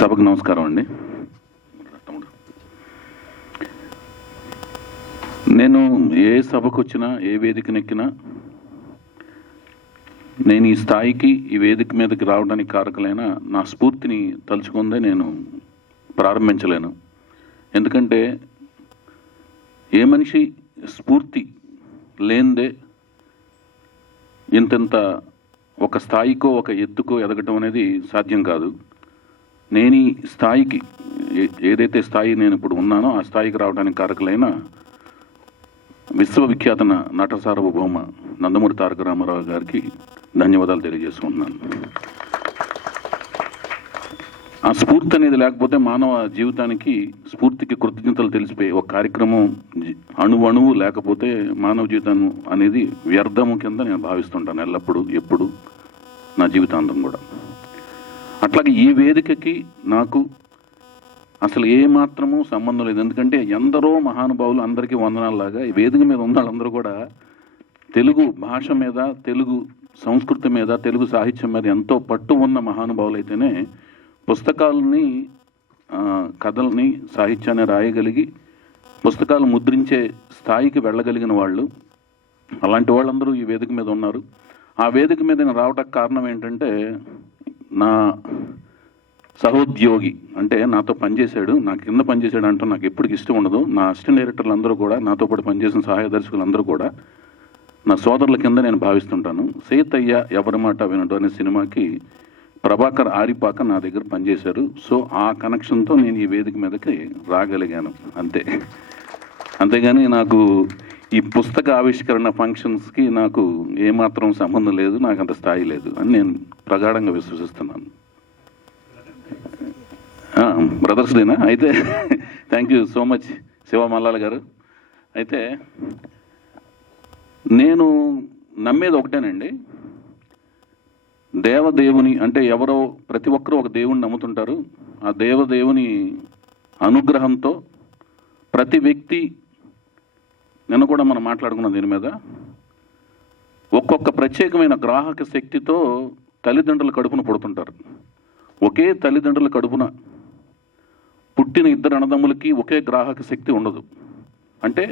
సభకు నమస్కారం అండి. నేను ఏ సభకు వచ్చినా, ఏ వేదికనెక్కినా నేను ఈ స్థాయికి, ఈ వేదిక మీదకి రావడానికి కారకులైన నా స్ఫూర్తిని తలుచుకుందే నేను ప్రారంభించలేను. ఎందుకంటే ఏ మనిషి స్ఫూర్తి లేనిదే ఇంతంత ఒక స్థాయికో ఒక ఎత్తుకో ఎదగటం అనేది సాధ్యం కాదు. నేను ఈ స్థాయికి, ఏదైతే స్థాయి నేను ఇప్పుడు ఉన్నానో ఆ స్థాయికి రావడానికి కారకులైన విశ్వవిఖ్యాత నట సార్వభౌమ నందమూరి తారక రామారావు గారికి ధన్యవాదాలు తెలియజేసుకుంటున్నాను. ఆ స్ఫూర్తి అనేది లేకపోతే మానవ జీవితానికి, స్ఫూర్తికి కృతజ్ఞతలు తెలిసిపోయి ఒక కార్యక్రమం అణువు లేకపోతే మానవ జీవితం అనేది వ్యర్థము కింద నేను భావిస్తుంటాను ఎల్లప్పుడూ, ఎప్పుడు నా జీవితాంతం కూడా. అట్లాగే ఈ వేదికకి నాకు అసలు ఏమాత్రము సంబంధం లేదు. ఎందుకంటే ఎందరో మహానుభావులు, అందరికీ వందనాలలాగా ఈ వేదిక మీద ఉన్న వాళ్ళందరూ కూడా తెలుగు భాష మీద, తెలుగు సంస్కృతి మీద, తెలుగు సాహిత్యం మీద ఎంతో పట్టు ఉన్న మహానుభావులు అయితేనే పుస్తకాలని, కథల్ని, సాహిత్యాన్ని రాయగలిగి పుస్తకాలు ముద్రించే స్థాయికి వెళ్ళగలిగిన వాళ్ళు. అలాంటి వాళ్ళందరూ ఈ వేదిక మీద ఉన్నారు. ఆ వేదిక మీద నేను రావడానికి కారణం ఏంటంటే, నా సహోద్యోగి అంటే నాతో పనిచేశాడు, నా కింద పనిచేశాడు అంటూ నాకు ఎప్పటికి ఇష్టం ఉండదు. నా అసిస్టెంట్ డైరెక్టర్లు అందరూ కూడా, నాతో పాటు పనిచేసిన సహాయ దర్శకులు అందరూ కూడా నా సోదరుల కింద నేను భావిస్తుంటాను. సీతయ్య ఎవరి మాట వినడు అనే సినిమాకి ప్రభాకర్ ఆరిపాక నా దగ్గర పనిచేశారు. సో ఆ కనెక్షన్తో నేను ఈ వేదిక మీదకి రాగలిగాను అంతే. అంతేగాని నాకు ఈ పుస్తక ఆవిష్కరణ ఫంక్షన్స్కి నాకు ఏమాత్రం సంబంధం లేదు, నాకు అంత స్థాయి లేదు అని నేను ప్రగాఢంగా విశ్వసిస్తున్నాను. బ్రదర్స్దేనా అయితే? Thank you so much Shiva Mallala గారు. అయితే నేను నమ్మేది ఒకటేనండి, దేవదేవుని అంటే ఎవరో, ప్రతి ఒక్కరూ ఒక దేవుని నమ్ముతుంటారు. ఆ దేవదేవుని అనుగ్రహంతో ప్రతి వ్యక్తి, నిన్న కూడా మనం మాట్లాడుకున్నాం దీని మీద, ఒక్కొక్క ప్రత్యేకమైన గ్రాహక శక్తితో తల్లిదండ్రుల కడుపున పుడుతుంటారు. ఒకే తల్లిదండ్రుల కడుపున పుట్టిన ఇద్దరు అన్నదమ్ములకి ఒకే గ్రాహక శక్తి ఉండదు. అంటే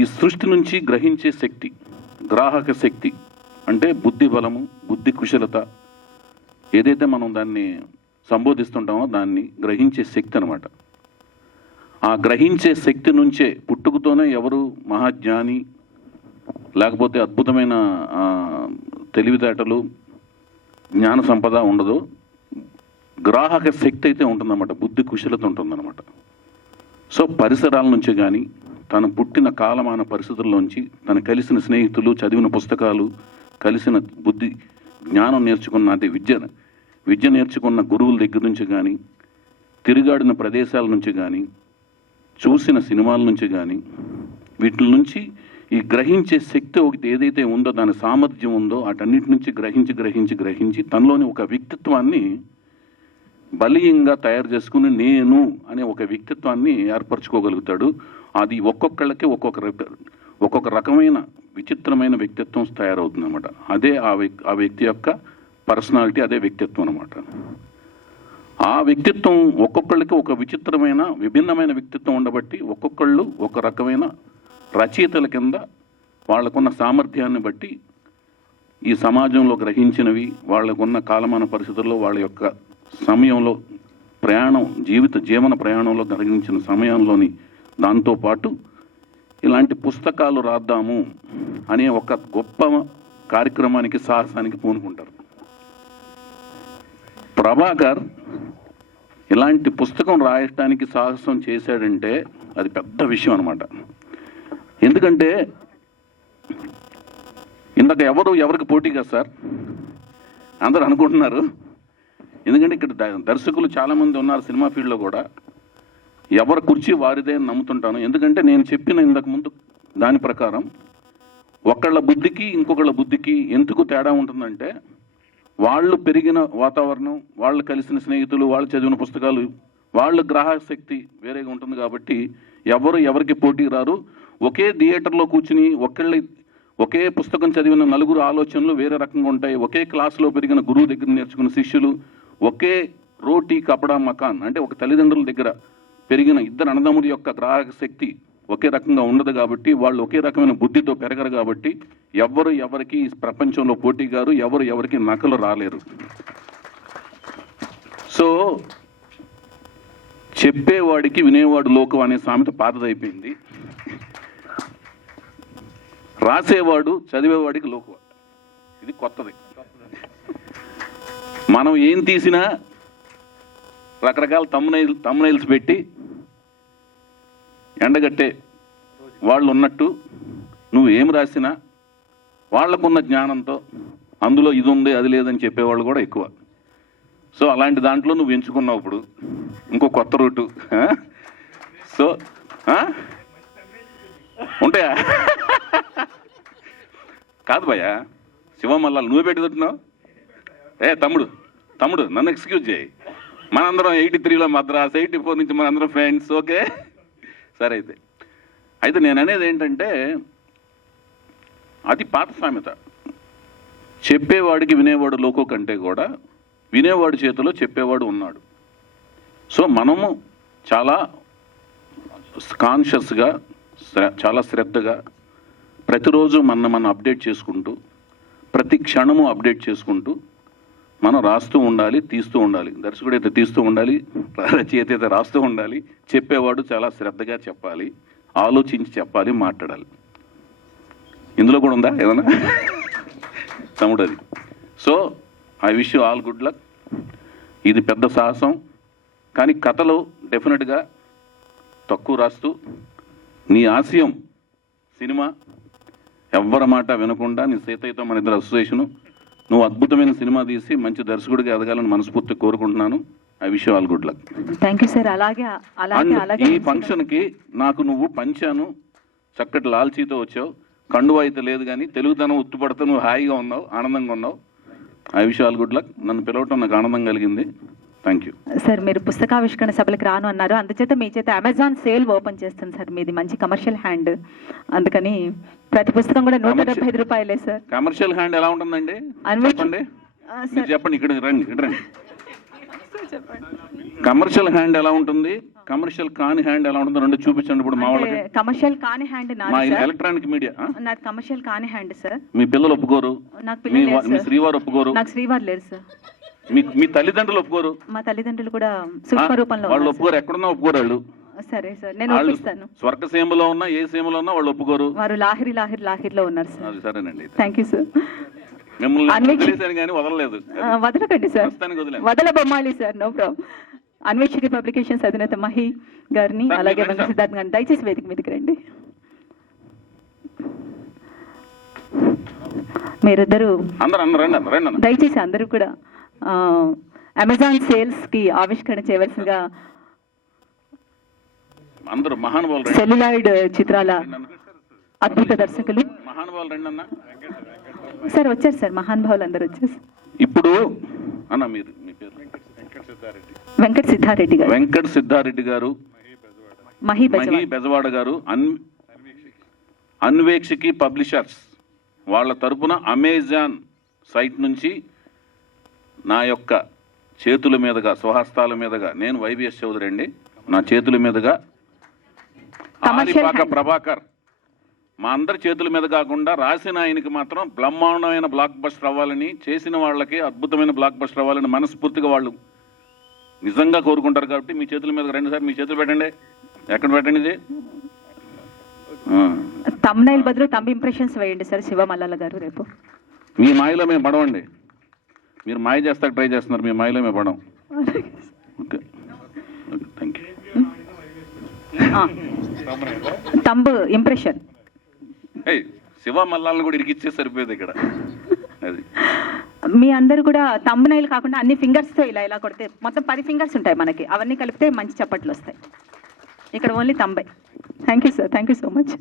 ఈ సృష్టి నుంచి గ్రహించే శక్తి, గ్రాహక శక్తి అంటే బుద్ధి బలము, బుద్ధి కుశలత, ఏదైతే మనం దాన్ని సంబోధిస్తుంటామో దాన్ని గ్రహించే శక్తి అనమాట. ఆ గ్రహించే శక్తి నుంచే, పుట్టుకతోనే ఎవరు మహాజ్ఞాని లేకపోతే అద్భుతమైన తెలివితేటలు, జ్ఞాన సంపద ఉండదు. గ్రాహక శక్తి అయితే ఉంటుందన్నమాట, బుద్ధి కుశలత ఉంటుందన్నమాట. సో పరిసరాల నుంచి కానీ, తను పుట్టిన కాలమాన పరిస్థితుల్లోంచి, తను కలిసిన స్నేహితులు, చదివిన పుస్తకాలు, కలిసిన బుద్ధి జ్ఞానం నేర్చుకున్న, అంటే విద్య నేర్చుకున్న గురువుల దగ్గర నుంచి కానీ, తిరుగాడిన ప్రదేశాల నుంచి కానీ, చూసిన సినిమాల నుంచి కానీ, వీటి నుంచి ఈ గ్రహించే శక్తి ఒకటి ఏదైతే ఉందో, దాని సామర్థ్యం ఉందో, వాటన్నిటి నుంచి గ్రహించి తనలోని ఒక వ్యక్తిత్వాన్ని బలీయంగా తయారు చేసుకుని నేను అనే ఒక వ్యక్తిత్వాన్ని ఏర్పరచుకోగలుగుతాడు. అది ఒక్కొక్కళ్ళకి ఒక్కొక్క రకమైన విచిత్రమైన వ్యక్తిత్వం తయారవుతుంది అన్నమాట. అదే ఆ వ్యక్తి యొక్క పర్సనాలిటీ, అదే వ్యక్తిత్వం అన్నమాట. ఆ వ్యక్తిత్వం ఒక్కొక్కళ్ళకి ఒక విచిత్రమైన, విభిన్నమైన వ్యక్తిత్వం ఉండబట్టి ఒక్కొక్కళ్ళు ఒక రకమైన రచయితల కింద వాళ్ళకున్న సామర్థ్యాన్ని బట్టి ఈ సమాజంలో గ్రహించినవి, వాళ్ళకున్న కాలమాన పరిస్థితుల్లో, వాళ్ళ యొక్క సమయంలో జీవన ప్రయాణంలో గ్రహించిన సమయంలోని దాంతోపాటు ఇలాంటి పుస్తకాలు రాద్దాము అనే ఒక గొప్ప కార్యక్రమానికి, సాహసానికి పూనుకుంటారు. ప్రభాకర్ ఇలాంటి పుస్తకం రాయటానికి సాహసం చేశాడంటే అది పెద్ద విషయం అనమాట. ఎందుకంటే ఇందాక ఎవరికి పోటీ కదా సార్ అందరూ అనుకుంటున్నారు. ఎందుకంటే ఇక్కడ దర్శకులు చాలామంది ఉన్నారు సినిమా ఫీల్డ్లో కూడా. ఎవరి కుర్చీ వారిదే అని నమ్ముతుంటాను. ఎందుకంటే నేను చెప్పిన ఇంతకు ముందు దాని ప్రకారం ఒకళ్ళ బుద్ధికి ఇంకొకళ్ళ బుద్ధికి ఎందుకు తేడా ఉంటుందంటే, వాళ్ళు పెరిగిన వాతావరణం, వాళ్ళు కలిసిన స్నేహితులు, వాళ్ళు చదివిన పుస్తకాలు, వాళ్ళ గ్రాహక శక్తి వేరేగా ఉంటుంది. కాబట్టి ఎవరికి పోటీ రారు. ఒకే థియేటర్లో కూర్చుని ఒకే పుస్తకం చదివిన నలుగురు ఆలోచనలు వేరే రకంగా ఉంటాయి. ఒకే క్లాసులో పెరిగిన గురువు దగ్గర నేర్చుకున్న శిష్యులు, ఒకే రోటీ కపడా మకాన్ అంటే ఒక తల్లిదండ్రుల దగ్గర పెరిగిన ఇద్దరు అన్నదమ్ముల యొక్క గ్రాహక శక్తి ఒకే రకంగా ఉండదు కాబట్టి, వాళ్ళు ఒకే రకమైన బుద్ధితో పెరగరు కాబట్టి ఎవరు ఎవరికి ఈ ప్రపంచంలో పోటీ గారు, ఎవరు ఎవరికి నకలు రాలేరు. సో చెప్పేవాడికి వినేవాడు లోకం అనే సామెత పాతదైపోయింది. రాసేవాడు చదివేవాడికి లోకువ, ఇది కొత్తది. మనం ఏం తీసినా రకరకాల తమ్నైల్స్ పెట్టి ఎండగట్టే వాళ్ళు ఉన్నట్టు, నువ్వు ఏం రాసినా వాళ్లకున్న జ్ఞానంతో అందులో ఇది ఉంది అది లేదని చెప్పేవాళ్ళు కూడా ఎక్కువ. సో అలాంటి దాంట్లో నువ్వు ఎంచుకున్నావు ఇప్పుడు ఇంకో కొత్త రూటు. సో ఉంటాయా? కాదు భయ్యా, శివమల్లాలు నువ్వే పెట్టుతున్నావు. తమ్ముడు నన్ను ఎక్స్క్యూజ్ చేయి. మనందరం 83లో మద్రాస్, 84 నుంచి మనందరం ఫ్రెండ్స్. ఓకే సరే. అయితే నేను అనేది ఏంటంటే, అది పాత సామెత. చెప్పేవాడికి వినేవాడు లోకో కంటే కూడా వినేవాడి చేతిలో చెప్పేవాడు ఉన్నాడు. సో మనము చాలా కాన్షియస్గా, చాలా శ్రద్ధగా ప్రతిరోజు మనం అప్డేట్ చేసుకుంటూ, ప్రతి క్షణము అప్డేట్ చేసుకుంటూ మనం రాస్తూ ఉండాలి, తీస్తూ ఉండాలి. దర్శకుడు అయితే తీస్తూ ఉండాలి, రచయిత అయితే రాస్తూ ఉండాలి, చెప్పేవాడు చాలా శ్రద్ధగా చెప్పాలి, ఆలోచించి చెప్పాలి, మాట్లాడాలి. ఇందులో కూడా ఉందా ఏదన్నా తమ్ముడు అది? So I wish you all good luck. ఇది పెద్ద సాహసం, కానీ కథలో డెఫినెట్గా తక్కువ రాస్తూ నీ ఆశయం సినిమా, ఎవ్వరి మాట వినకుండా నీ సీతయ్యతో మన ఇద్దరు అసోసియేషను, నువ్వు అద్భుతమైన సినిమా తీసి మంచి దర్శకుడిగా ఎదగాలని మనస్ఫూర్తిగా కోరుకుంటున్నాను. I wish you all good luck. Thank you sir. అలాగే ఈ ఫంక్షన్కి నాకు నువ్వు పంచాను, చక్కటి లాల్చీతో వచ్చావు, కండువా అయితే లేదు కానీ తెలుగుతనం ఉత్తుపడుతూ నువ్వు హాయిగా ఉన్నావు, ఆనందంగా ఉన్నావు. I wish all good luck. నన్ను పిలవటం నాకు ఆనందం కలిగింది. Thank you sir. మీరు పుస్తకావిష్కరణ సభలకు రాను అన్నారు, అందుచేత మీ చేత అమెజాన్ సేల్ ఓపెన్ చేస్తుంది సార్. మీది మంచి కమర్షియల్ హ్యాండ్, అందుకని ప్రతి పుస్తకం కూడా 175 రూపాయలే సార్. కమర్షియల్ హ్యాండ్ ఎలా ఉంటుందండి చెప్పండి? మీరు చెప్పండి, ఇక్కడ రండి. కమర్షియల్ హ్యాండ్ ఎలా ఉంటుంది, కమర్షియల్ కాని హ్యాండ్ ఎలా ఉంటుంది, రెండు చూపించండి. ఇప్పుడు మా వాళ్ళకి కమర్షియల్ కాని హ్యాండ్ ఎలక్ట్రానిక్ మీడియా నాది కమర్షియల్ కాని హ్యాండ్ సార్. మీ పిల్లలు ఒప్పుకోరు, నాకు మీ శ్రీవారు ఒప్పుకోరు, నాకు శ్రీవారు లేరు సార్. మీ తల్లిదండ్రులు ఒప్పుకోరు, మా తల్లిదండ్రులు కూడా సూక్ష్మ రూపంలో వాళ్ళు ఒప్పుకోరు, ఎక్కడున్నా ఒప్పుకోరు వాళ్ళు. సరే సార్, నేను ఒప్పిస్తాను. స్వర్గసీమలో ఉన్నా ఏ సీమలో ఉన్నా వాళ్ళు ఒప్పుకోరు. వారు లాహిరిలో ఉన్నారు సార్. అది సరేనండి. Thank you sir. మిమ్మల్ని వదలలేదు, వదలకండి సార్, వదల బొమ్మాలి sir, no problem. Anveshika publications అధినేత మహి గారిని, అలాగే వెంకట సిద్ధార్థ్ గారిని దయచేసి వేదిక మీదకి రండి. మీరిద్దరు దయచేసి అందరూ కూడా అమెజాన్ సేల్స్ కి ఆవిష్కరణ చేయవలసిందిగా, అందరూ మహానుభావులు, సెల్యులాయిడ్ చిత్రాల అద్భుత దర్శకులు సార్ వచ్చారు సార్. మహానుభావులు అందరూ వచ్చారు. ఇప్పుడు అన్న మీరు మీ పేరు? వెంకట సిద్ధారెడ్డి గారు, మహి బెజవాడ గారు, అన్వేక్షకి పబ్లిషర్స్ వాళ్ళ తరపున అమెజాన్ సైట్ నుంచి నా యొక్క చేతుల మీదుగా, స్వహస్తాల మీదుగా, నేను వైవిఎస్ చౌదరి అండి, నా చేతుల మీదుగా ఆలిపాక ప్రభాకర్, మా అందరి చేతుల మీద కాకుండా రాసిన ఆయనకి మాత్రం బ్రహ్మాండమైన బ్లాక్ బస్టర్ అవ్వాలని, చేసిన వాళ్ళకి అద్భుతమైన బ్లాక్ బస్టర్ అవ్వాలని మనస్ఫూర్తిగా వాళ్ళు నిజంగా కోరుకుంటారు. కాబట్టి మీ చేతుల మీద రండి సార్, మీ చేతులు పెట్టండి. ఎక్కడ పెట్టండి? ఇది తమ్నైల్ బదులు తమ్ ఇంప్రెషన్స్ వేయండి సార్. శివమల్లాల గారు రేపు మీ మాయలో మేము పడవండి. మీరు మాయ చేస్తాక ట్రై చేస్తున్నారు, మీ మాయలో మేము పడం. Okay thank you. Thumb impression శివమల్లాలను కూడా ఇరికిచ్చే సరిపోయేది ఇక్కడ. అది మీ అందరూ కూడా తమ్నైల్ కాకుండా అన్ని ఫింగర్స్తో ఇలా కొడితే మొత్తం 10 ఫింగర్స్ ఉంటాయి మనకి, అవన్నీ కలిపితే మంచి చప్పట్లు వస్తాయి. ఇక్కడ ఓన్లీ తంబై. Thank you sir, thank you so much.